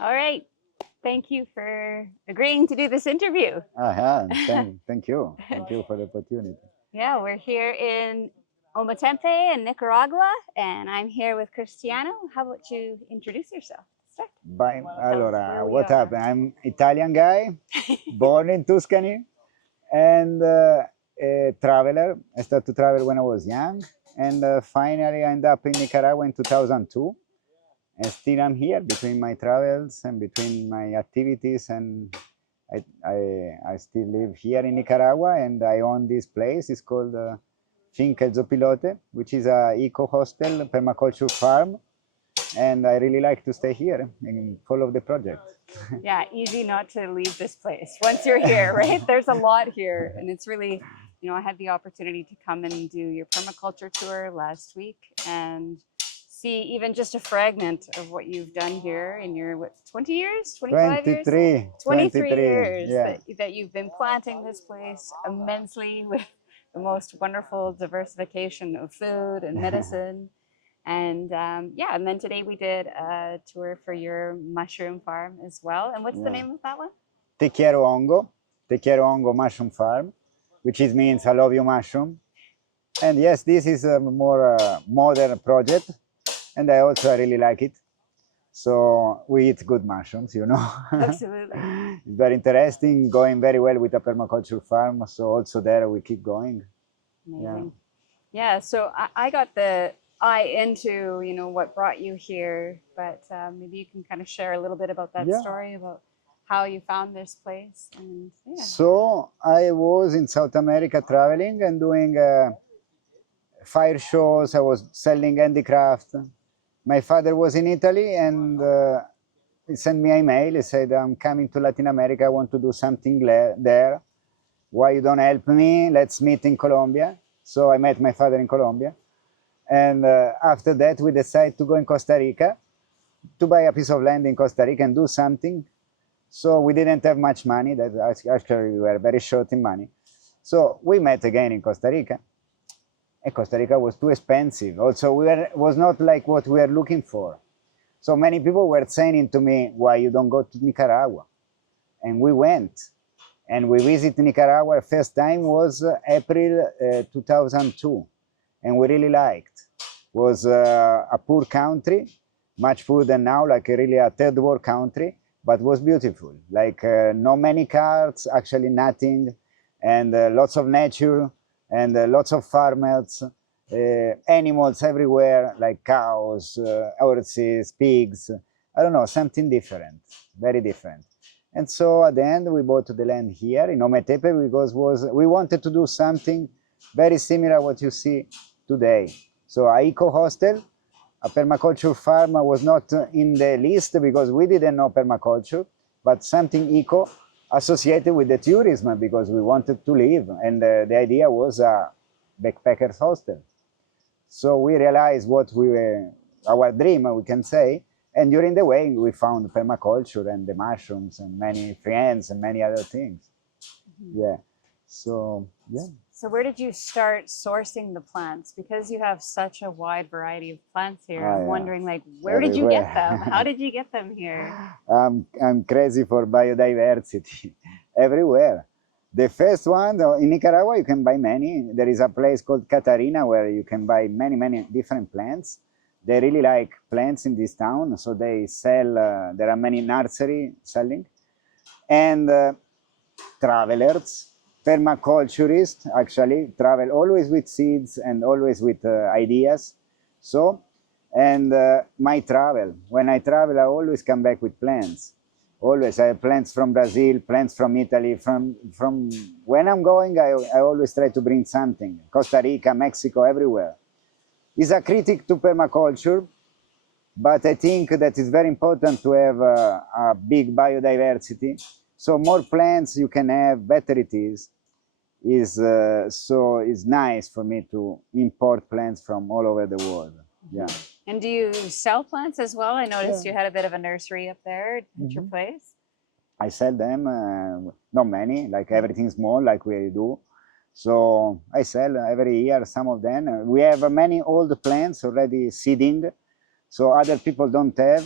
All right. Thank you for agreeing to do this interview. Thank you. Thank you for the opportunity. Yeah, we're here in Ometepe in Nicaragua, and I'm here with Cristiano. How about you introduce yourself? Start. Allora, Where we what are. happened? I'm Italian guy, born in Tuscany, and a traveler. I started to travel when I was young, and finally I ended up in Nicaragua in 2002. And still I'm here between my travels and between my activities, and I still live here in Nicaragua, and I own this place. It's called Finca Zopilote, which is a eco hostel permaculture farm, and I really like to stay here and follow the project. Yeah, easy not to leave this place once you're here, right? There's a lot here, and it's really, I had the opportunity to come and do your permaculture tour last week and see even just a fragment of what you've done here in your 20 years, 25 years, 23 years Yeah. that you've been planting this place immensely with the most wonderful diversification of food and medicine. And and then today we did a tour for your mushroom farm as well. And what's the name of that one? Te quiero hongo mushroom farm, which means I love you mushroom. And yes, this is a more modern project, and I really like it. So we eat good mushrooms, Absolutely. It's very interesting, going very well with a permaculture farm. So also there we keep going. Amazing. Yeah, so I got the eye into, what brought you here, but maybe you can kind of share a little bit about that story, about how you found this place. And So I was in South America traveling and doing fire shows. I was selling handicraft. My father was in Italy, and he sent me an email. He said, I'm coming to Latin America. I want to do something there. Why you don't help me? Let's meet in Colombia. So I met my father in Colombia. And after that, we decided to go in Costa Rica to buy a piece of land in Costa Rica and do something. So we didn't have much money. That actually we were very short in money. So we met again in Costa Rica. And Costa Rica was too expensive. Also, was not like what we were looking for. So many people were saying to me, why you don't go to Nicaragua? And we went. And we visited Nicaragua. First time was April 2002. And we really liked. It was a poor country, much poorer than now, like really a third world country, but was beautiful. Like no many cars, actually nothing, and lots of nature, and lots of farmers, animals everywhere, like cows, horses, pigs. I don't know, something different, very different. And so at the end, we bought the land here in Ometepe because we wanted to do something very similar to what you see today. So a eco hostel, a permaculture farm was not in the list because we didn't know permaculture, but something eco associated with the tourism because we wanted to live. And the idea was a backpackers hostel. So we realized our dream, we can say. And during the way, we found permaculture and the mushrooms and many friends and many other things. Yeah. So, yeah. So where did you start sourcing the plants? Because you have such a wide variety of plants here, I'm wondering, where did you get them? How did you get them here? I'm crazy for biodiversity everywhere. The first one, in Nicaragua, you can buy many. There is a place called Catarina where you can buy many, many different plants. They really like plants in this town, so they sell, there are many nurseries selling. And travelers, permaculturists actually travel always with seeds and always with ideas. So, and when I travel, I always come back with plants. Always, I have plants from Brazil, plants from Italy. From when I'm going, I always try to bring something. Costa Rica, Mexico, everywhere. It's a critic to permaculture, but I think that it's very important to have a big biodiversity. So more plants you can have, better it is. So it's nice for me to import plants from all over the world. Yeah. And do you sell plants as well? I noticed you had a bit of a nursery up there at your place. I sell them, not many, like everything small, like we do. So I sell every year some of them. We have many old plants already seeding, so other people don't have.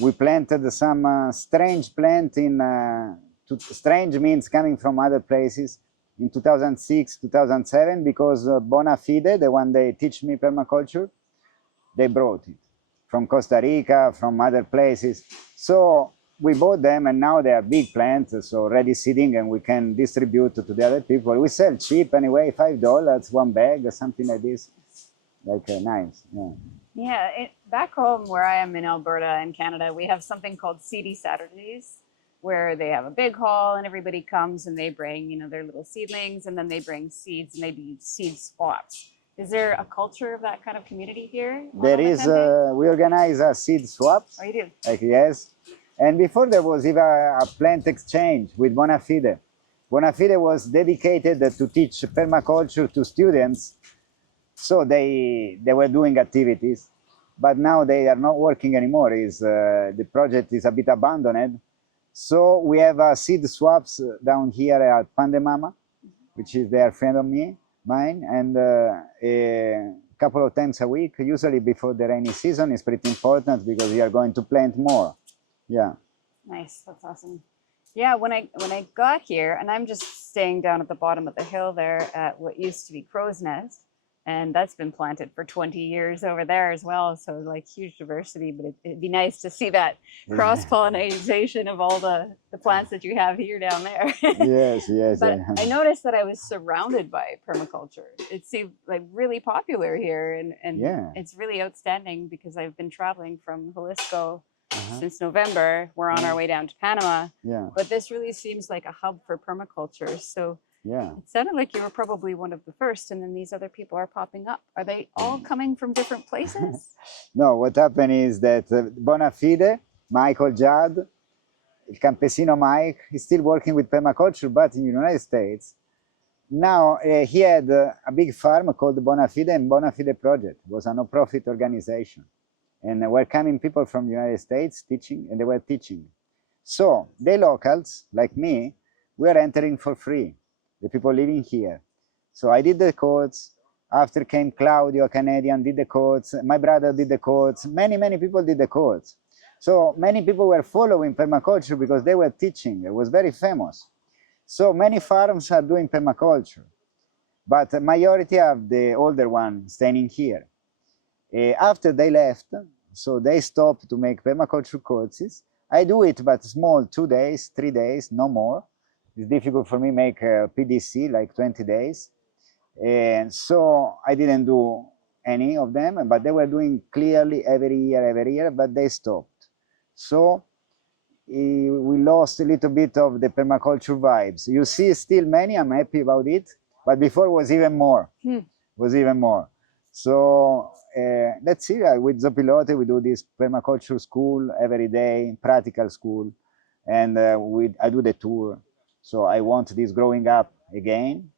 we planted some strange plant in, strange means coming from other places, in 2006, 2007, because Bonafide, the one they teach me permaculture, they brought it from Costa Rica, from other places. So we bought them, and now they are big plants, so ready seeding, and we can distribute to the other people. We sell cheap anyway, $5, one bag, or something like this, like nice. Yeah. Yeah, back home where I am in Alberta in Canada, we have something called Seedy Saturdays, where they have a big hall and everybody comes and they bring, you know, their little seedlings, and then they bring seeds and they do seed swaps. Is there a culture of that kind of community here? There is, we organize a seed swaps. Oh, you do? Like, yes. And before there was even a plant exchange with Bonafide. Bonafide was dedicated to teach permaculture to students. So they were doing activities, but now they are not working anymore. The project is a bit abandoned. So we have seed swaps down here at Pandemama, which is their friend of mine, and a couple of times a week, usually before the rainy season, is pretty important because we are going to plant more. Yeah. Nice, that's awesome. Yeah, when I got here, and I'm just staying down at the bottom of the hill there at what used to be Crow's Nest, and that's been planted for 20 years over there as well. So like huge diversity, but it'd be nice to see that cross-pollination of all the plants that you have here down there. Yes, yes. But I noticed that I was surrounded by permaculture. It seemed like really popular here, and Yeah. it's really outstanding because I've been traveling from Jalisco since November. We're on our way down to Panama. Yeah. But this really seems like a hub for permaculture. So Yeah. it sounded like you were probably one of the first, and then these other people are popping up. Are they all coming from different places? No, what happened is that Bonafide, Michael Judd, Campesino Mike, is still working with permaculture, but in the United States. Now, he had a big farm called Bonafide and Bonafide Project. It was a no-profit organization. And were coming people from the United States teaching, and they were teaching. So the locals, like me, were entering for free, the people living here. So I did the course. After came Claudio, a Canadian, did the course. My brother did the course. Many people did the course. So many people were following permaculture because they were teaching. It was very famous. So many farms are doing permaculture, but the majority of the older ones staying here. After they left, so they stopped to make permaculture courses. I do it, but small, 2 days, 3 days, no more. It's difficult for me to make PDC, like 20 days. And so I didn't do any of them, but they were doing clearly every year, but they stopped. So we lost a little bit of the permaculture vibes. You see still many, I'm happy about it, but before was even more, was even more. So let's see, with Zopilote, we do this permaculture school every day, practical school, and I do the tour. So I want this growing up again.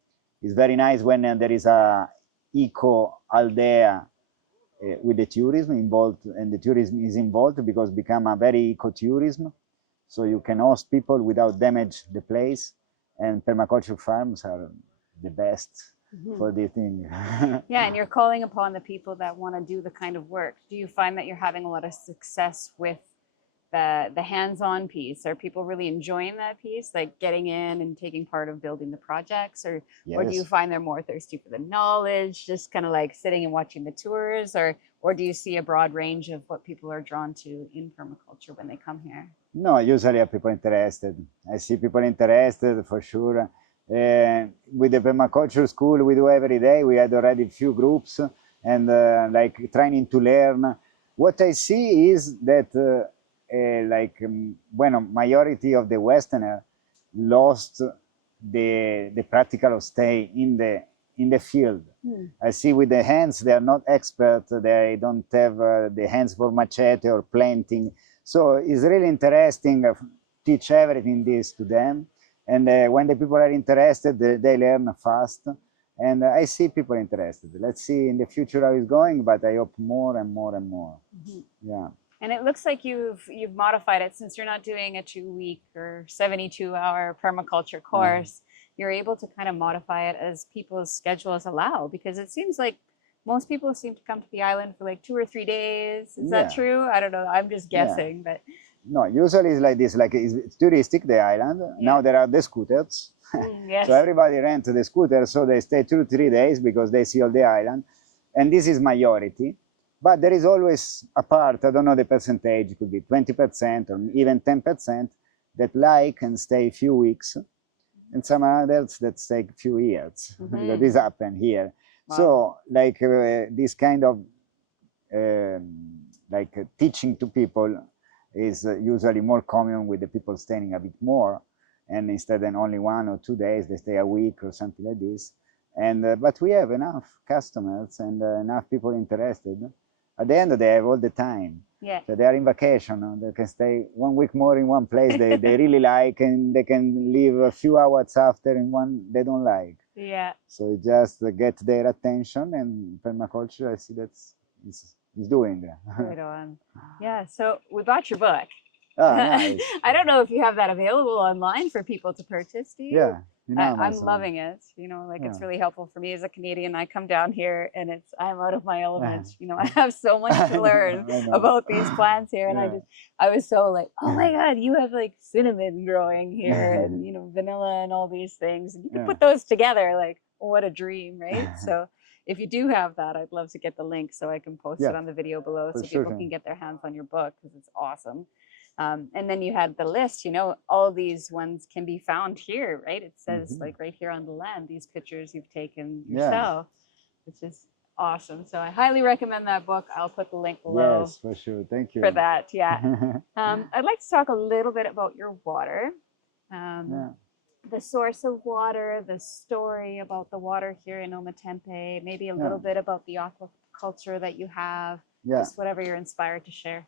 It's very nice when there is a eco aldea with the tourism involved, and the tourism is involved because become a very eco-tourism. So you can host people without damage the place, and permaculture farms are the best for this thing. Yeah, and you're calling upon the people that want to do the kind of work. Do you find that you're having a lot of success with the hands-on piece? Are people really enjoying that piece, like getting in and taking part of building the projects, or do you find they're more thirsty for the knowledge, just kind of like sitting and watching the tours, or do you see a broad range of what people are drawn to in permaculture when they come here? No, usually are people interested. I see people interested for sure. With the permaculture school we do every day, we had already a few groups and like trying to learn. What I see is that majority of the Westerner lost the practical stay in the field. I see with the hands, they are not experts. They don't have the hands for machete or planting. So it's really interesting to teach everything this to them. And when the people are interested, they learn fast. And I see people interested. Let's see in the future how it's going, but I hope more and more and more. Yeah. And it looks like you've modified it, since you're not doing a 2-week or 72-hour permaculture course. You're able to kind of modify it as people's schedules allow, because it seems like most people seem to come to the island for like 2 or 3 days. Is Yeah. that true? I don't know. I'm just Yeah. guessing, but No, usually it's like this, like it's touristic, the island. Yeah. Now there are the scooters. yes. So everybody rent the scooter, so they stay 2 or 3 days because they see all the island. And this is majority. But there is always a part, I don't know the percentage, it could be 20% or even 10% that like and stay a few weeks. And some others that stay a few years. Because this happened here. Wow. So like this kind of teaching to people is usually more common with the people staying a bit more, and instead of only 1 or 2 days, they stay a week or something like this. And but we have enough customers and enough people interested. At the end, they have all the time. Yeah. So they are in vacation. They can stay 1 week more in one place they really like, and they can leave a few hours after in one they don't like. Yeah. So it just get their attention, and permaculture, I see that's is doing that. Right on. Yeah. So we bought your book. Oh, nice. I don't know if you have that available online for people to purchase. Do you? Yeah. I'm loving it. You know, like it's Yeah. really helpful for me as a Canadian. I come down here and I'm out of my element. You know, I have so much to learn I know. about these plants here. And Yeah. I was so like, oh my God, you have like cinnamon growing here and, you know, vanilla and all these things. And you can Yeah. put those together. Like, what a dream, right? So if you do have that, I'd love to get the link so I can post Yeah, it on the video below so for people sure. can get their hands on your book because it's awesome. And then you had the list, you know, all these ones can be found here, right? It says like right here on the land, these pictures you've taken Yeah. yourself, which is awesome. So I highly recommend that book. I'll put the link below Yes, for sure. Thank you. for that. Yeah. I'd like to talk a little bit about your water. Yeah. The source of water, the story about the water here in Ometepe, maybe a little bit about the aquaculture that you have, Yeah. just whatever you're inspired to share.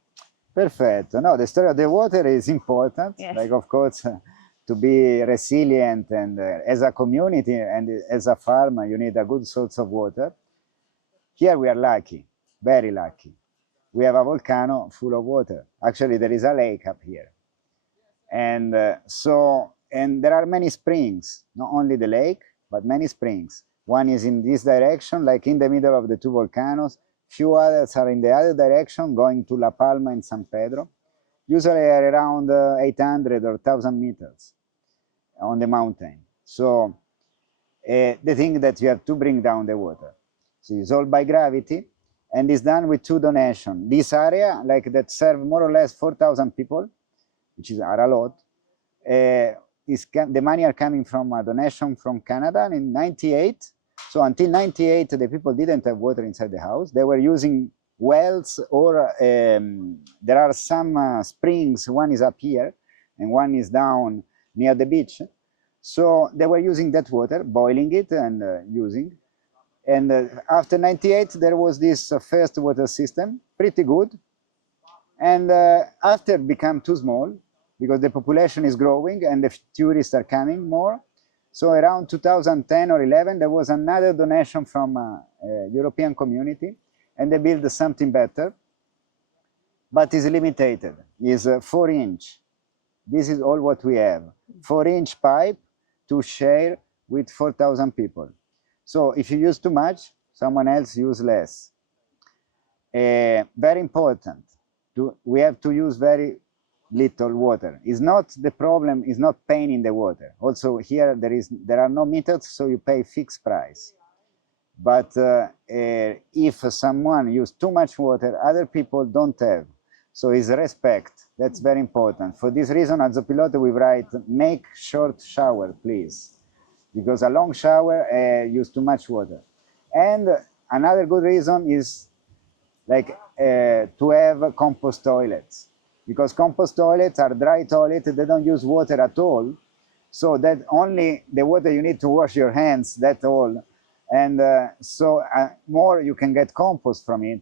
Perfect. No, the story of the water is important. Yes. Like, of course, to be resilient and as a community and as a farmer, you need a good source of water. Here we are lucky, very lucky. We have a volcano full of water. Actually, there is a lake up here. And and there are many springs, not only the lake, but many springs. One is in this direction, like in the middle of the two volcanoes. Few others are in the other direction, going to La Palma and San Pedro. Usually are around 800 or 1,000 meters on the mountain. So the thing that you have to bring down the water. So it's all by gravity, and it's done with 2 donations. This area, like that serve more or less 4,000 people, which are a lot. The money are coming from a donation from Canada in '98. So until '98, the people didn't have water inside the house. They were using wells, or there are some springs. One is up here, and one is down near the beach. So they were using that water, boiling it and using. And after '98, there was this first water system, pretty good. And after it became too small, because the population is growing and the tourists are coming more. So around 2010 or 11, there was another donation from a European community, and they built something better, but is limited. It's 4-inch. This is all what we have. 4-inch pipe to share with 4,000 people. So if you use too much, someone else use less. Very important. We have to use very little water. It's not the problem, is not paying in the water. Also here there are no meters, so you pay fixed price. But if someone use too much water, other people don't have. So it's respect. That's very important. For this reason, at Zopilote we write, make short shower, please. Because a long shower use too much water. And another good reason is like to have compost toilets. Because compost toilets are dry toilets, they don't use water at all. So that only the water you need to wash your hands, that's all. And so more you can get compost from it.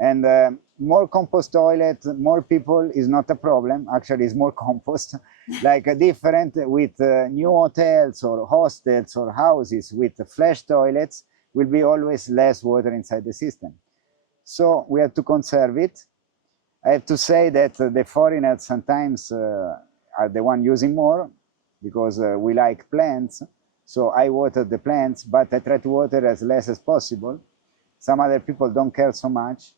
And more compost toilet, more people is not a problem. Actually, it's more compost. Like different with new hotels or hostels or houses with flash toilets will be always less water inside the system. So we have to conserve it. I have to say that the foreigners sometimes are the one using more because we like plants. So I water the plants, but I try to water as less as possible. Some other people don't care so much,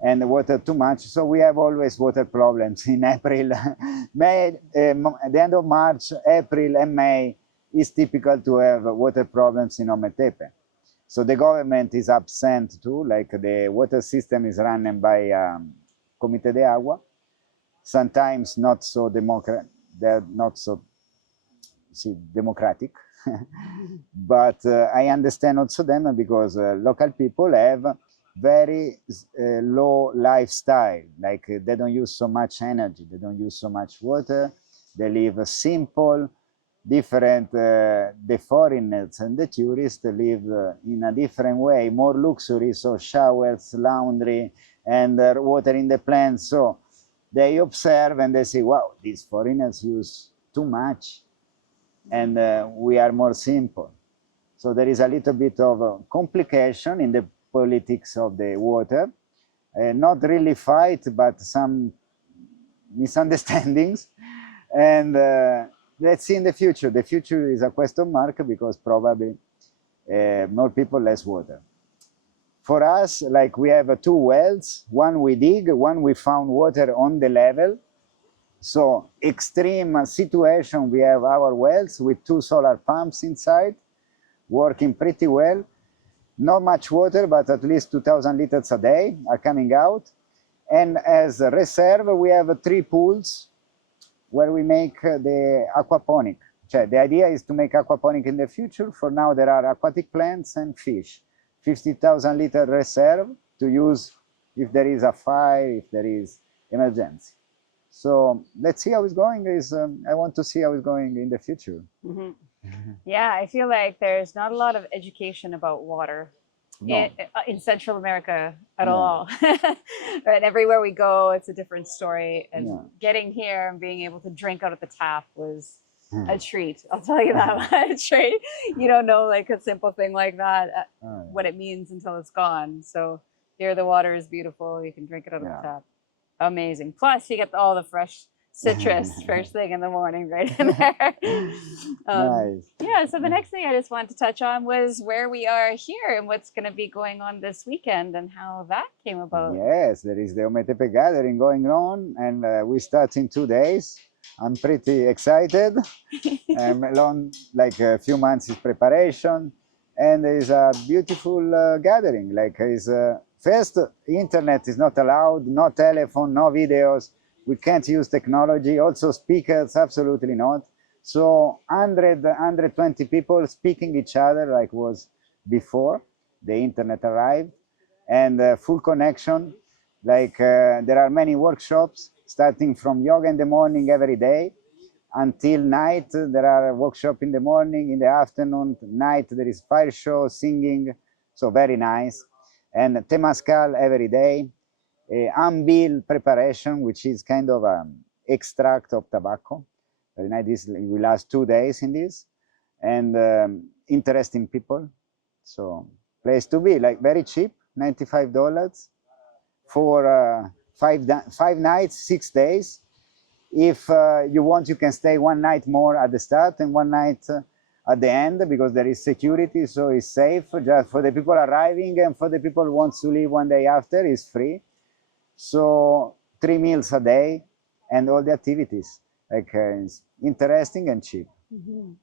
and water too much. So we have always water problems in April, May, at the end of March, April and May is typical to have water problems in Ometepe. So the government is absent too, like the water system is run by Comité de Agua. Sometimes not so they're not so democratic. But I understand also them because local people have very low lifestyle, like they don't use so much energy, they don't use so much water, they live simple, different. The foreigners and the tourists live in a different way, more luxury, so showers, laundry, and water in the plants. So they observe and they say, wow, these foreigners use too much, and we are more simple. So there is a little bit of complication in the politics of the water. Not really fight, but some misunderstandings. And let's see in the future. The future is a question mark because probably more people, less water. For us, like we have two wells, one we dig, one we found water on the level. So extreme situation, we have our wells with 2 solar pumps inside, working pretty well. Not much water, but at least 2,000 liters a day are coming out. And as a reserve, we have 3 pools where we make the aquaponic. The idea is to make aquaponic in the future. For now, there are aquatic plants and fish. 50,000 liter reserve to use if there is a fire, if there is emergency. So let's see how it's going. I want to see how it's going in the future. Mm-hmm. Yeah, I feel like there's not a lot of education about water in Central America at all. Right, everywhere we go, it's a different story. And getting here and being able to drink out of the tap was a treat. I'll tell you that much, right? You don't know like a simple thing like that, what it means until it's gone. So here the water is beautiful. You can drink it out of the tap. Amazing. Plus you get all the fresh citrus first thing in the morning right in there. Nice. Yeah, so the next thing I just wanted to touch on was where we are here and what's going to be going on this weekend and how that came about. Yes, there is the Ometepe gathering going on, and we start in 2 days. I'm pretty excited. Like a few months is preparation, and there is a beautiful gathering. Like first, internet is not allowed, no telephone, no videos. We can't use technology. Also speakers, absolutely not. So 120 people speaking each other like was before the internet arrived, and full connection. Like there are many workshops starting from yoga in the morning every day until night. There are workshops in the morning, in the afternoon, night. There is fire show, singing. So very nice. And temazcal every day. Ambil preparation, which is kind of an extract of tobacco. This will last 2 days in this, and interesting people. So place to be, like very cheap, $95 for 5 nights, 6 days. If you want, you can stay 1 night more at the start and 1 night at the end because there is security, so it's safe. Just for the people arriving and for the people who want to leave 1 day after, it's free. So 3 meals a day and all the activities, like it's interesting and cheap.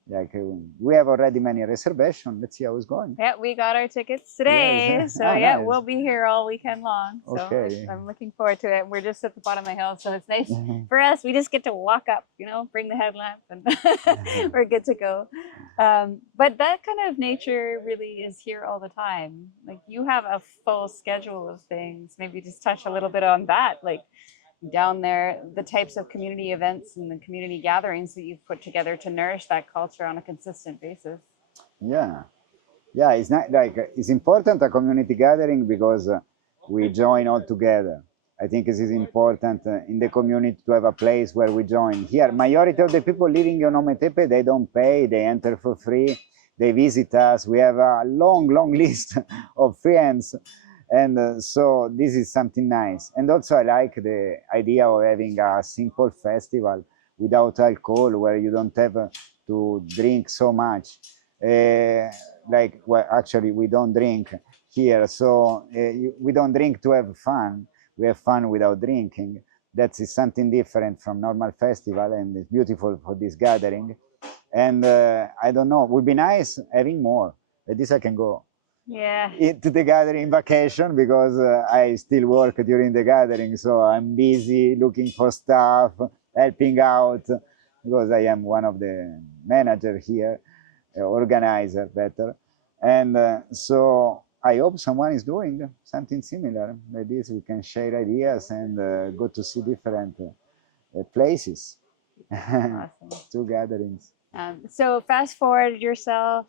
Like we have already many reservations. Let's see how it's going. Yeah, we got our tickets today. Yes. So Nice. we'll be here all weekend long. So Okay. I'm looking forward to it. We're just at the bottom of the hill, so it's nice for us. We just get to walk up, bring the headlamp and we're good to go. But that kind of nature really is here all the time. Like you have a full schedule of things. Maybe just touch a little bit on that. Like down there, the types of community events and the community gatherings that you've put together to nourish that culture on a consistent basis. Yeah, it's not like it's important a community gathering because we join all together. I think it is important in the community to have a place where we join. Here, majority of the people living in Ometepe, they don't pay, they enter for free, they visit us. We have a long list of friends. And so this is something nice. And also I like the idea of having a simple festival without alcohol where you don't have to drink so much. Well, actually we don't drink. here. So we don't drink to have fun. We have fun without drinking. That is something different from normal festival, and it's beautiful for this gathering. And I don't know, would be nice having more. At least I can go Yeah. to the gathering vacation, because I still work during the gathering. So I'm busy looking for stuff, helping out, because I am one of the manager here, organizer better. And so I hope someone is doing something similar. Like this, we can share ideas and go to see different places. Awesome. Two gatherings. So fast forward yourself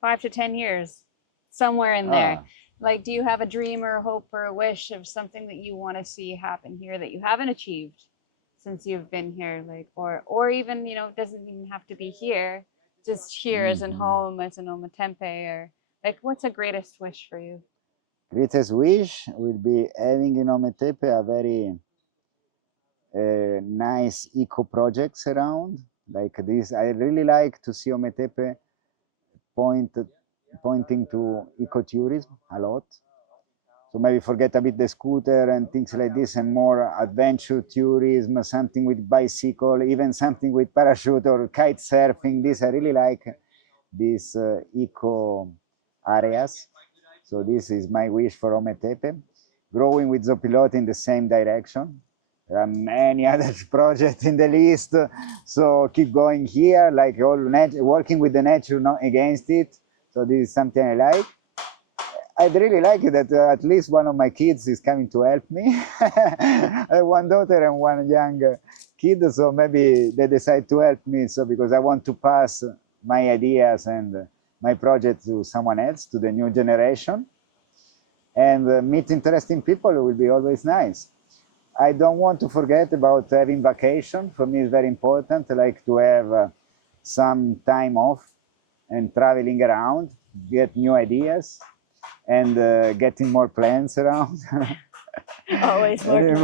5 to 10 years, somewhere in there. Like, do you have a dream or a hope or a wish of something that you want to see happen here that you haven't achieved since you've been here? Like, or even, you know, it doesn't even have to be here, just here as in home, as in Ometepe, or like, what's the greatest wish for you? Greatest wish will be having in Ometepe a very nice eco projects around like this. I really like to see Ometepe pointing to ecotourism a lot. So maybe forget a bit the scooter and things like this, and more adventure tourism, something with bicycle, even something with parachute or kite surfing. This I really like these eco areas. So this is my wish for Ometepe. Growing with Zopilote in the same direction. There are many other projects in the list, so keep going here, like all working with the nature, not against it. So this is something I like. I'd really like it that at least one of my kids is coming to help me. I have one daughter and one young kid, so maybe they decide to help me. So because I want to pass my ideas and my project to someone else, to the new generation, and meet interesting people will be always nice. I don't want to forget about having vacation. For me, it's very important, like to have some time off and traveling around, get new ideas, and getting more plants around. Always more.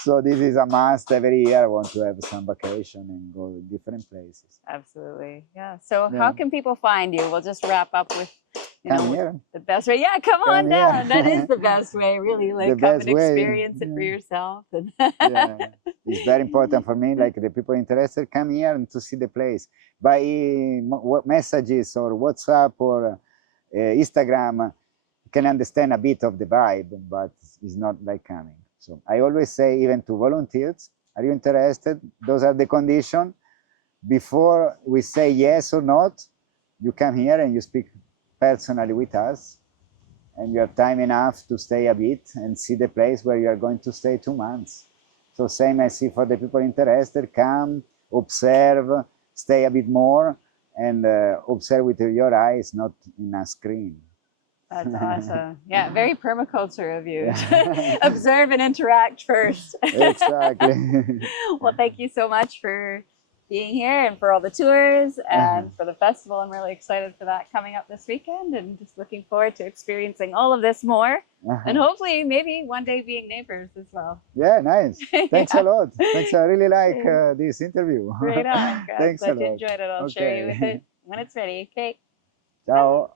So this is a must. Every year I want to have some vacation and go to different places. Absolutely. Yeah. So how can people find you? We'll just wrap up with, you Come know, here. the best way. Yeah, come on down. here. That is the best way, really. Like, The come best and way. experience it for yourself. And Yeah. It's very important for me, like the people interested, come here and to see the place. By messages or WhatsApp or Instagram, you can understand a bit of the vibe, but it's not like coming. So I always say, even to volunteers, are you interested? Those are the conditions. Before we say yes or not, you come here and you speak personally with us, and you have time enough to stay a bit and see the place where you are going to stay 2 months. So same I see for the people interested, come, observe, stay a bit more, and observe with your eyes, not in a screen. that's awesome. Yeah, very permaculture of you. Observe and interact first. Exactly. Well, thank you so much for being here and for all the tours and for the festival. I'm really excited for that coming up this weekend, and just looking forward to experiencing all of this more, and hopefully maybe one day being neighbors as well. Yeah, nice. Thanks a lot. Thanks. I really like this interview. Right on. Thanks a Glad you lot. enjoyed it. I'll share you with it when it's ready. Okay. Ciao.